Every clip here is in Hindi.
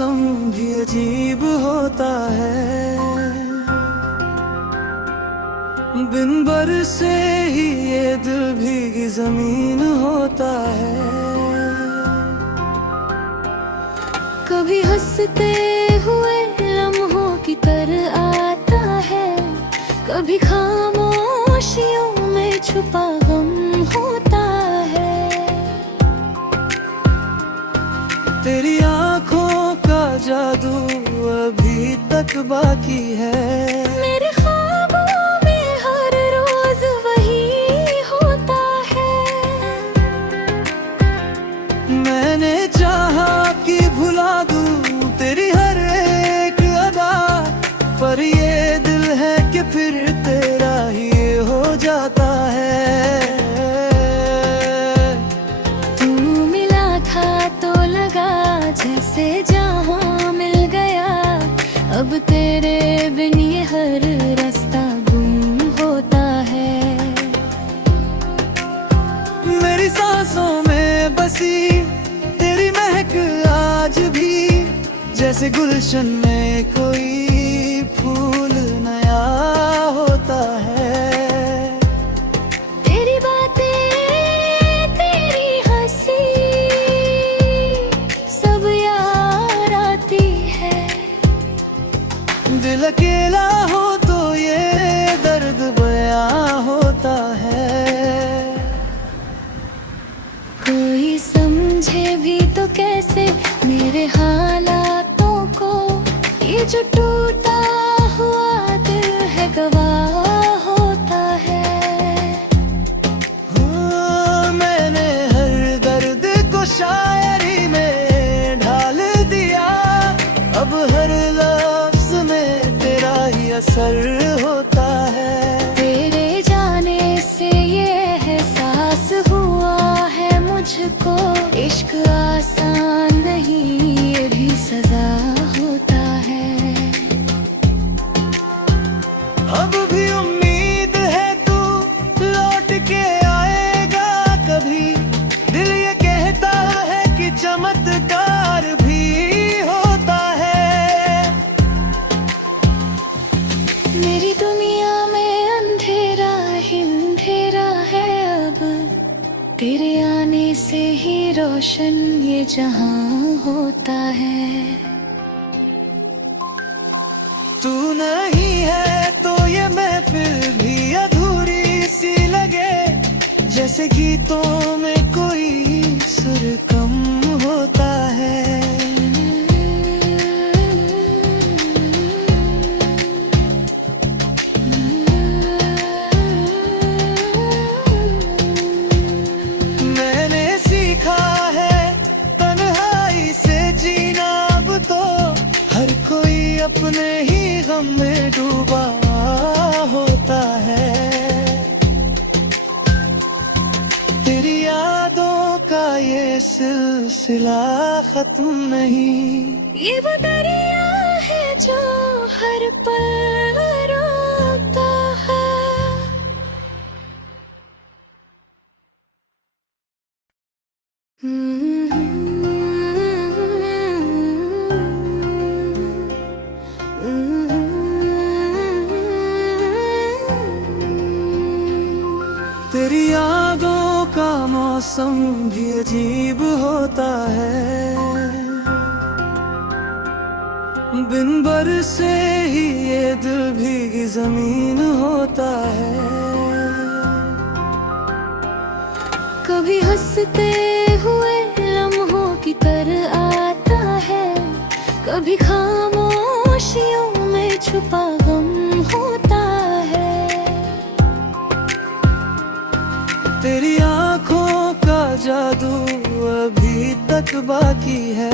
मौसम भी अजीब होता है, बिन बरसे ही ये दिल भीगी जमीन होता है। कभी हंसते हुए लम्हों की तरह आता है, कभी खामोशियों में छुपा गम होता है। तेरी आंखों का जादू अभी तक बाकी है, मेरे ख्वाबों में हर रोज वही होता है। मैंने चाहा कि भुला दूं तेरी हर एक अदा, पर ये दिल है कि फिर तेरा ही हो जाता है। तू मिला था तो लगा जैसे जहां मिल गया, अब तेरे बिन ये हर रास्ता गुम होता है। मेरी सांसों में बसी तेरी महक आज भी, जैसे गुलशन में कोई फूल नया होता है। तेरी बातें, तेरी हंसी सब याद आती है। दिल अकेला हो तो ये दर्द बयां होता है। कोई समझे भी तो कैसे मेरे हालातों को, ये जो टूटा हुआ दिल है गवाह होता है। मैंने हर दर्द को शायरी में ढाल दिया, अब हर लफ्ज में तेरा ही असर होता है। तेरे जाने से ये एहसास हुआ है मुझको, इश्क आसान नहीं ये भी सजा होता है। अब भी उम्मीद है तू लौट के आएगा कभी, दिल ये कहता है कि चमत्कार भी होता है। मेरी दुनिया में अंधेरा ही अंधेरा है, अब तेरे आने से ही रोशन ये जहां होता है। तू नहीं है तो ये महफिल भी अधूरी सी लगे, जैसे गीतों में कोई सुर कम होता है। मैंने सीखा है तन्हाई से जीना, अब तो हर कोई अपने ही गम में डूबा होता है। तेरी यादों का ये सिलसिला खत्म नहीं, ये वो दरिया है जो हर पल रोता है। तेरी यादों का मौसम भी अजीब होता है, बिन बरसे ही ये दिल भीगी जमीन होता है। कभी हंसते हुए लम्हों की तरह आता है, कभी खामोशियों में छुपा गम होता है। तेरी आंखों का जादू अभी तक बाकी है,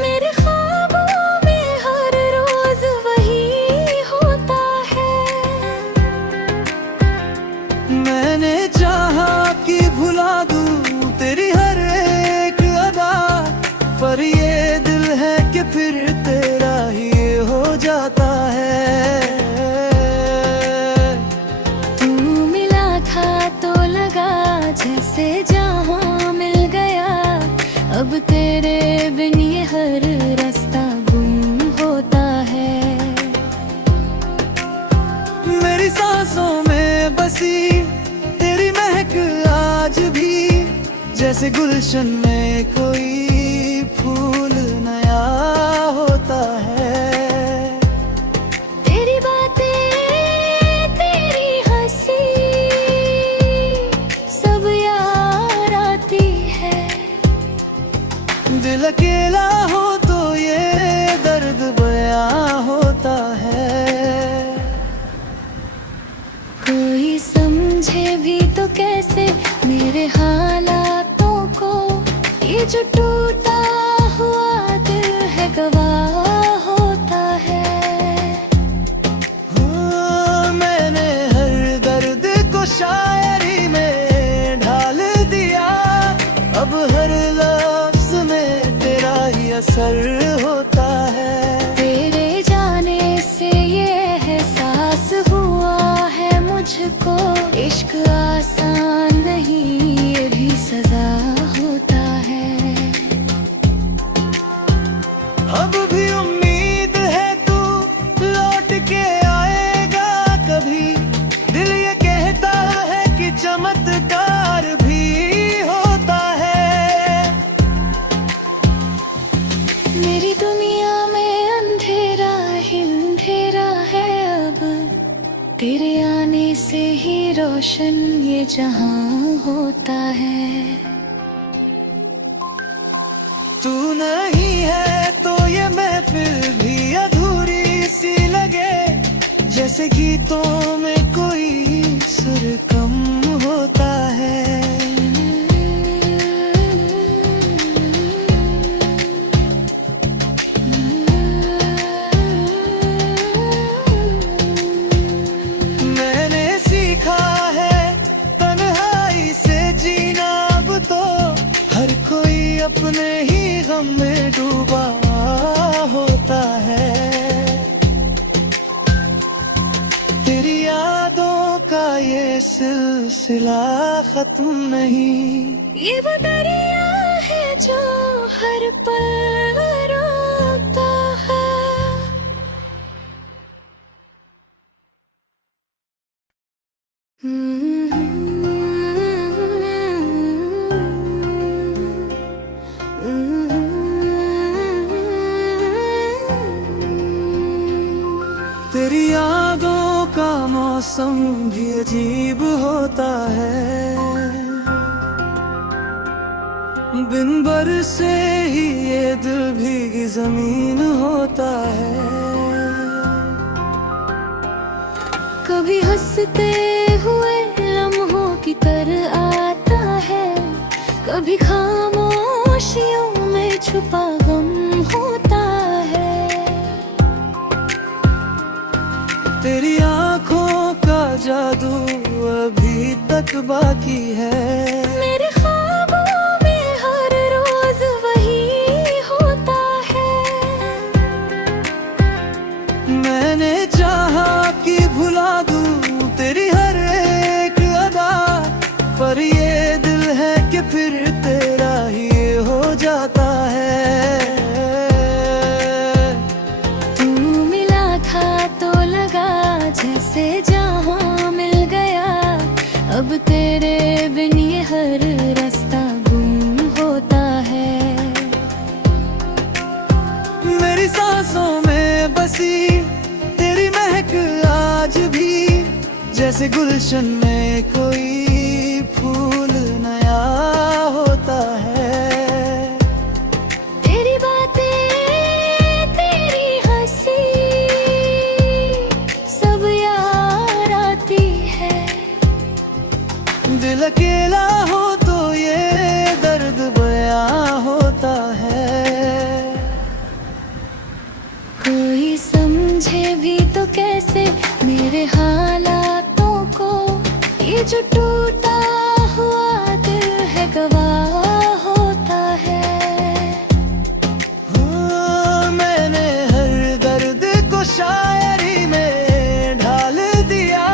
मेरे ख्वाबों में हर रोज वही होता है। मैंने चाहा कि भुला दूं तेरी हर एक अदा, पर ये दिल है कि फिर तेरा ही हो जाता है। तू मिला था तो लगा जैसे जहां मिल गया, अब तेरे बिन ये हर बसी तेरी महक आज भी, जैसे गुलशन में कोई फूल नया होता है। तेरी बातें, तेरी हंसी सब याद आती है। दिल अकेला हो तो ये दर्द बयां होता है। कोई समझे भी तो कैसे मेरे हालातों को, ये जो टूटा हुआ दिल है गवाह होता है। मैंने हर दर्द को शायरी में ढाल दिया, अब हर लफ्ज में तेरा ही असर होता है। तेरे जाने से ये एहसास हुआ है मुझको, इश्क आसान नहीं ये भी सजा होता है। अब भी उम्मीद है तू लौट के आएगा कभी, दिल ये कहता है कि चमत्कार भी होता है। मेरी दुनिया में अंधेरा ही अंधेरा है अब, तेरे आने से ही रोशन ये जहां होता है। तू नहीं है तो ये महफिल भी अधूरी सी लगे, जैसे गीतों में कोई सुर कम होता है। मैंने सीखा है तन्हाई से जीना अब तो, हर कोई अपने ही गम में डूबा होता है। तेरी यादों का ये सिलसिला खत्म नहीं, ये वो दरिया है जो हर पल रोता है। तेरी यादों का मौसम भी अजीब होता है, बिन बरसे ही ये दिल भीगी जमीन होता है। कभी हंसते हुए लम्हों की तरह आता है, कभी खामोशियों में छुपा गम होता है। तेरी आंखों का जादू अभी तक बाकी है, मेरे ख्वाबों में हर रोज वही होता है। मैंने चाहा कि भुला दूं तेरी हर एक अदा, पर ये दिल है कि फिर तेरा ही हो जाता है। तू मिला था तो लगा जैसे जहां मिल गया, अब तेरे बिन ये हर रास्ता गुम होता है। मेरी सांसों में बसी तेरी महक आज भी, जैसे गुलशन में कोई फूल नया होता है। तेरी बातें, तेरी हंसी सब याद आती है। दिल अकेला हो तो ये दर्द बयां होता है। कोई समझे भी तो कैसे मेरे हालातों को, ये जो टूटा हुआ दिल है गवाह होता है। मैंने हर दर्द को शायरी में ढाल दिया,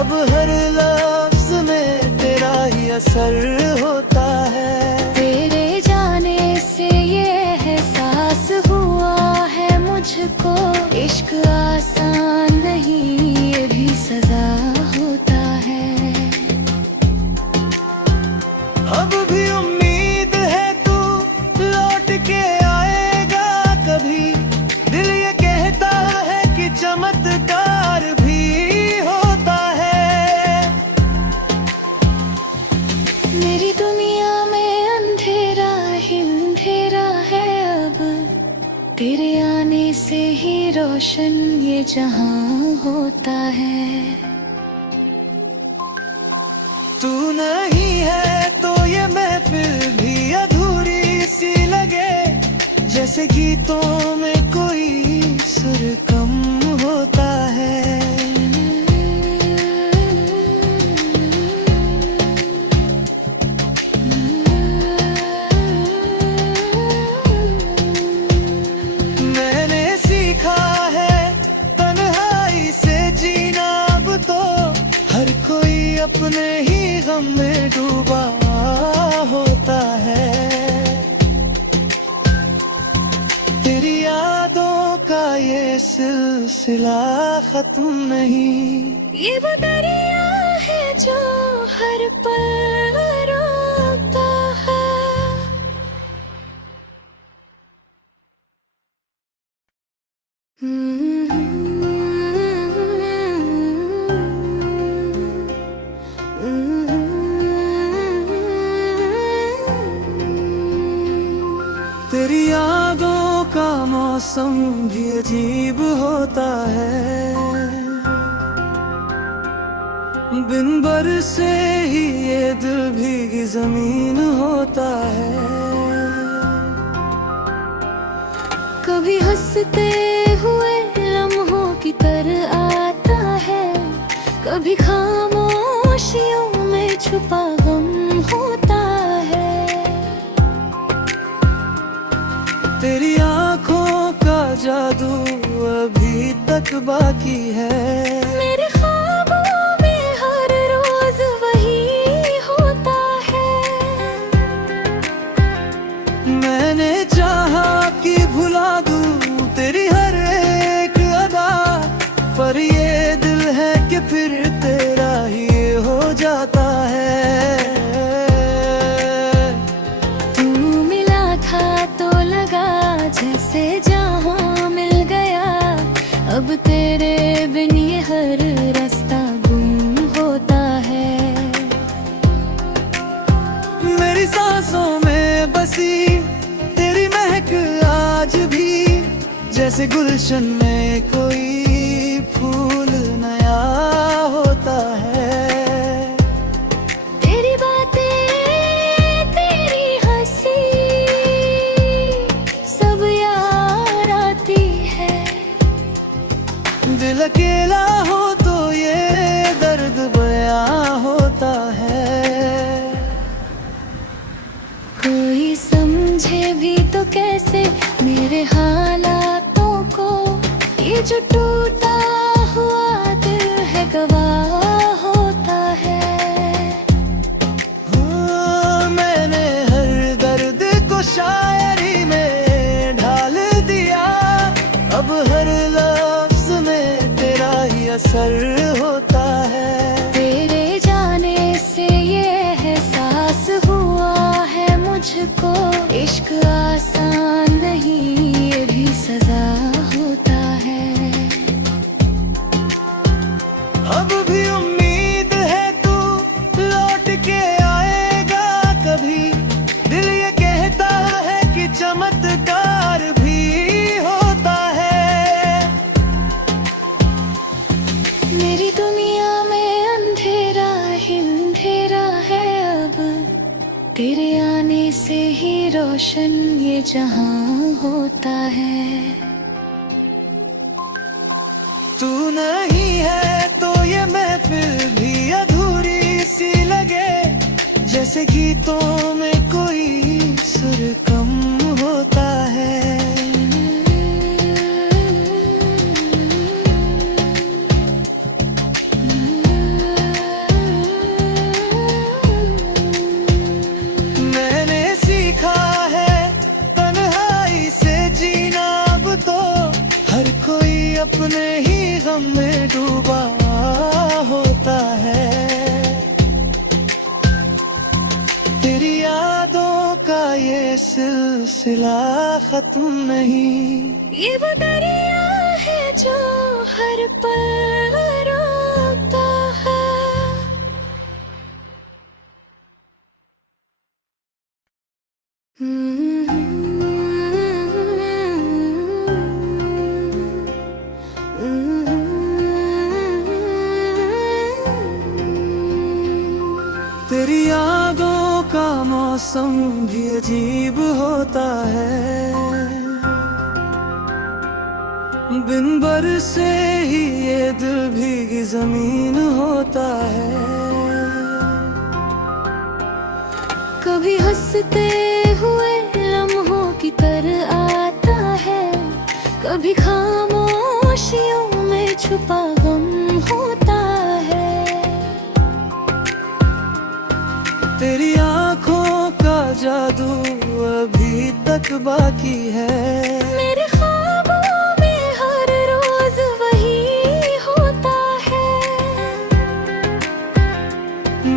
अब हर लफ्ज में तेरा ही असर होता है। तेरे जाने से ये एहसास हुआ है मुझको, इश्क आसान नहीं ये भी सजा होता है। आने से ही रोशन ये जहां होता है। तू नहीं है तो ये महफिल भी अधूरी सी लगे, जैसे गीतों में कोई सुर कम होता है। मैंने सीखा है तन्हाई से जीना अब तो, हर कोई अपने ही गम में डूबा होता है। तेरी यादों का ये सिलसिला खत्म नहीं, ये वो दरिया है जो हर पल रोता है। तेरी यादों का मौसम भी अजीब होता है, बिन बरसे ही ये दिल भीगी जमीन होता है। कभी हंसते हुए लम्हों की तरह आता है, कभी खामोशियों में छुपा गम होता है। तेरी आंखों का जादू अभी तक बाकी है, मेरे ख्वाबों में हर रोज वही होता है। मैंने चाहा कि भुला दूं तेरी हर एक अदा, पर ये दिल है कि फिर तेरा ही हो जाता है। तू मिला था तो लगा जैसे जहां मिल गया, अब तेरे बिन ये हर रास्ता गुम होता है। मेरी सांसों में बसी तेरी महक आज भी, जैसे गुलशन में कोई फूल नया होता है। तेरी बातें, तेरी हंसी सब याद आती है। दिल अकेला हो तो ये दर्द बयां होता है। कोई समझे भी तो कैसे मेरे हालातों को, ये जो टूटा हुआ दिल है गवाह होता है। मैंने हर दर्द को शायरी में ढाल दिया, अब हर लफ्ज में तेरा ही असर होता है। तेरे जाने से ये एहसास हुआ है मुझको, इश्क आसान नहीं ये भी सजा होता है। अब भी उम्मीद है तू लौट के आएगा कभी, दिल ये कहता है कि चमत्कार भी होता है। मेरी दुनिया में अंधेरा ही अंधेरा है अब, तेरे आने से ही रोशन ये जहां होता है। तू नहीं है तो ये महफिल भी अधूरी सी लगे, जैसे गीतों में कोई सुर कम होता है। मैंने सीखा है तन्हाई से जीना अब तो, हर कोई अपने ही गम में डूबा होता है। तेरी यादों का ये सिलसिला खत्म नहीं, ये वो दरिया है जो हर पल रोता है। मौसम भी अजीब होता है, बिन बरसे ही ये दिल भीगी जमीन होता है। कभी हंसते हुए लम्हों की तरह आता है, कभी खामोशियों में छुपा गम होता है। तेरी आंखों का जादू अभी तक बाकी है, मेरे ख्वाबों में हर रोज वही होता है।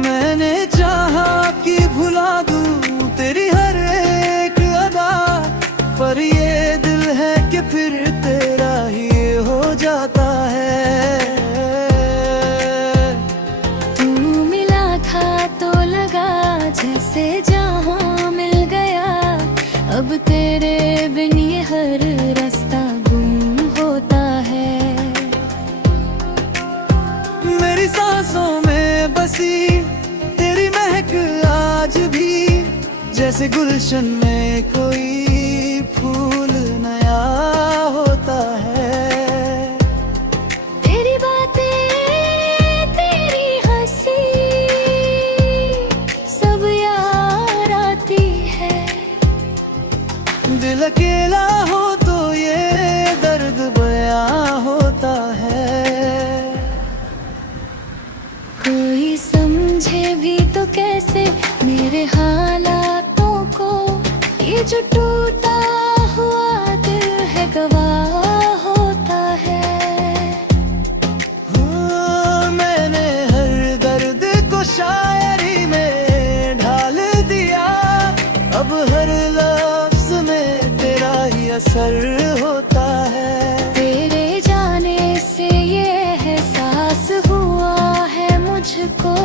मैंने चाहा कि भुला दूं तेरी हर एक अदा, पर ये दिल है कि फिर तेरा ही हो जाता है। तू मिला था तो लगा जैसे जहां मिल गया, अब तेरे बिन ये हर रास्ता गुम होता है। मेरी सांसों में बसी तेरी महक आज भी, जैसे गुलशन में कोई फूल नया होता है। तेरी बातें, तेरी हंसी सब याद आती है। दिल अकेला हो तो ये दर्द बयां होता है। कोई समझे भी तो कैसे मेरे हालातों को, ये जो टूटा हुआ दिल है गवाह होता है। मैंने हर दर्द को शायरी में ढाल दिया, अब हर लफ्ज में तेरा ही असर होता है। तेरे जाने से ये एहसास हुआ है मुझको,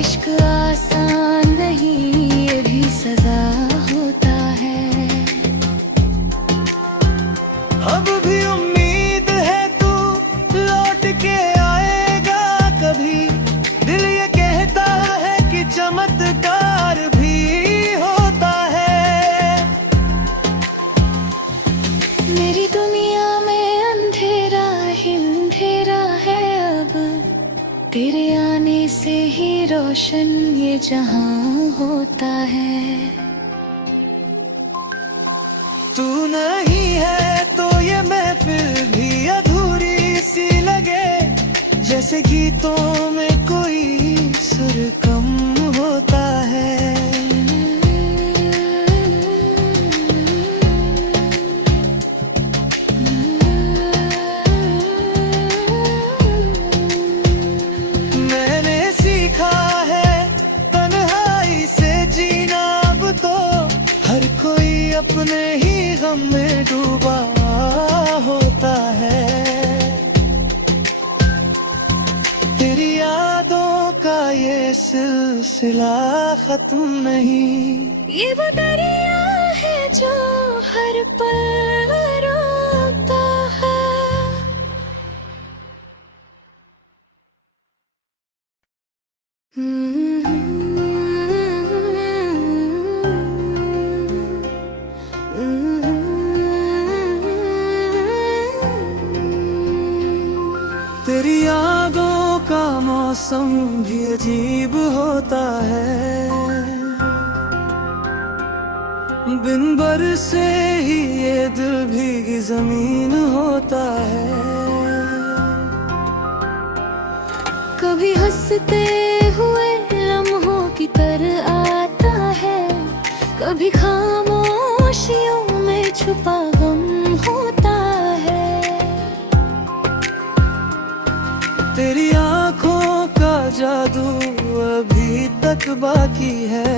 इश्क आसान नहीं ये भी सजा होता है। अब भी उम्मीद है तू लौट के आएगा कभी, दिल ये कहता है कि चमत्कार भी होता है। मेरी दुनिया में अंधेरा ही अंधेरा है अब, तेरे आने से ही रोशन ये जहां होता है। तू नहीं है तो ये महफिल भी अधूरी सी लगे, जैसे गीतों में कोई सुर कम होता है। मैंने सीखा है तन्हाई से जीना, अब तो हर कोई अपने ही गम में डूबा होता है। तेरी यादों का ये सिलसिला खत्म नहीं, ये वो दरिया है जो हर पल रोता है। तेरी यादों का मौसम भी अजीब होता है, बिन बरसे ही ये दिल भीगी जमीन होता है। कभी हंसते हुए लम्हों की तरह आता है, कभी खामोशियों में छुपा गम होता है। तेरी आंखों का जादू अभी तक बाकी है,